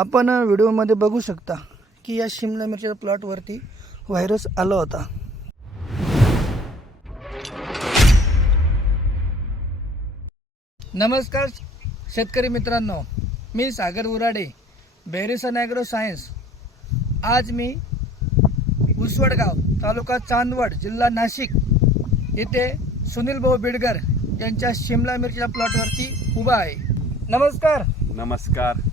आपण व्हिडिओमध्ये बघू शकता की या शिमला मिरच्या प्लॉटवरती व्हायरस आला होता. नमस्कार शेतकरी मित्रांनो मी सागर उराडे बेरिसन ॲग्रो सायन्स आज मी उसवडगाव तालुका चांदवड जिल्हा नाशिक येथे सुनील भाऊ बिडकर यांच्या शिमला मिरच्या प्लॉटवरती उभा आहे. नमस्कार. नमस्कार.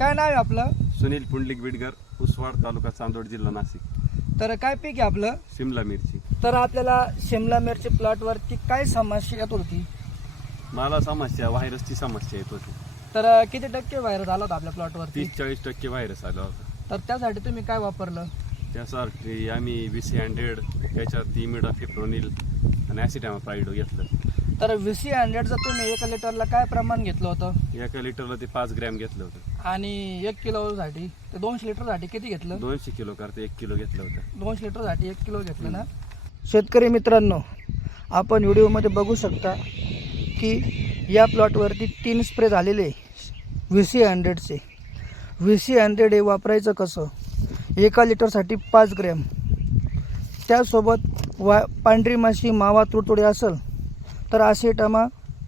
काय नाव आहे आपलं? सुनील पुंडलिक बिडगर उसवाड तालुका चांदोड जिल्हा नाशिक. तर काय पीक आहे आपलं? शिमला मिरची. तर आपल्याला शिमला मिरची प्लॉटवरती काय समस्या येत होती? मला समस्या व्हायरसची समस्या येत होती. तर अं, किती टक्के व्हायरस आला होता आपल्या प्लॉटवरती तीस चाळीस टक्के व्हायरस आला होता. तर त्यासाठी तुम्ही काय वापरलं? त्यासाठी आम्ही वी सी हंड्रेड त्याच्यावरती इमिडा फिप्रोनिल आणि ॲसिटामाप्राइडो घेतलं. तर व्ही सी हंड्रेडचं तुम्ही एका लिटरला काय प्रमाण घेतलं होतं? एका लिटरला ते पाच ग्रॅम घेतलं होतं. आणि एक किलोसाठी ते दोनशे लिटरसाठी किती घेतलं? दोनशे किलो करता एक किलो घेतलं होतं. दोनशे लिटरसाठी एक किलो घेतलं ना? शेतकरी मित्रांनो आपण व्हिडिओमध्ये बघू शकता की या प्लॉटवरती तीन स्प्रे झालेले व्ही सी हंड्रेडचे व्ही सी हंड्रेड हे वापरायचं कसं? एका लिटरसाठी पाच ग्रॅम त्यासोबत वा पांढरी माशी मावा तुडतुडे असेल तर आसेटामा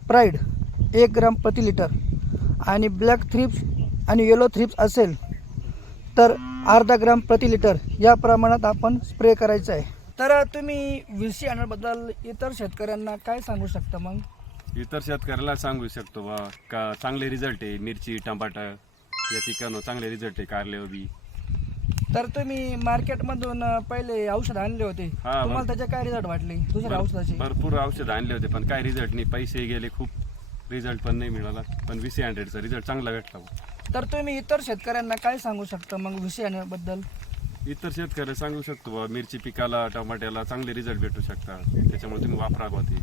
प्राईड एक ग्राम प्रति लिटर आणि ब्लॅक थ्रिप्स आणि येलो थ्रिप्स असेल तर अर्धा ग्राम प्रति लिटर या प्रमाणात आपण स्प्रे करायचं आहे. तर तुम्ही व्ही सी बद्दल इतर शेतकऱ्यांना काय सांगू शकता मग? इतर शेतकऱ्याला सांगू शकतो बा का चांगले रिझल्ट आहे मिरची टमाटा या पिकांवर चांगले रिझल्ट आहे कारले बी. तर तुम्ही मार्केटमधून पहिले औषध आणले होते. हा, तुम्हाला त्याचे काय रिझल्ट वाटले? दुसऱ्या औषधाचे. भरपूर औषध आणले होते पण काय रिझल्ट नाही. पैसे गेले खूप रिझल्ट पण नाही मिळाला. पण वी सी हंड्रेडचा रिझल्ट चांगला भेटला तर तुम्ही इतर शेतकऱ्यांना काय सांगू शकता मग व्ही सी बद्दल इतर शेतकरी सांगू शकतो बा मिरची पिकाला टमाट्याला चांगले रिझल्ट भेटू शकतात. त्याच्यामुळे तुम्ही वापरा बा ते.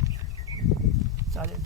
चालेल.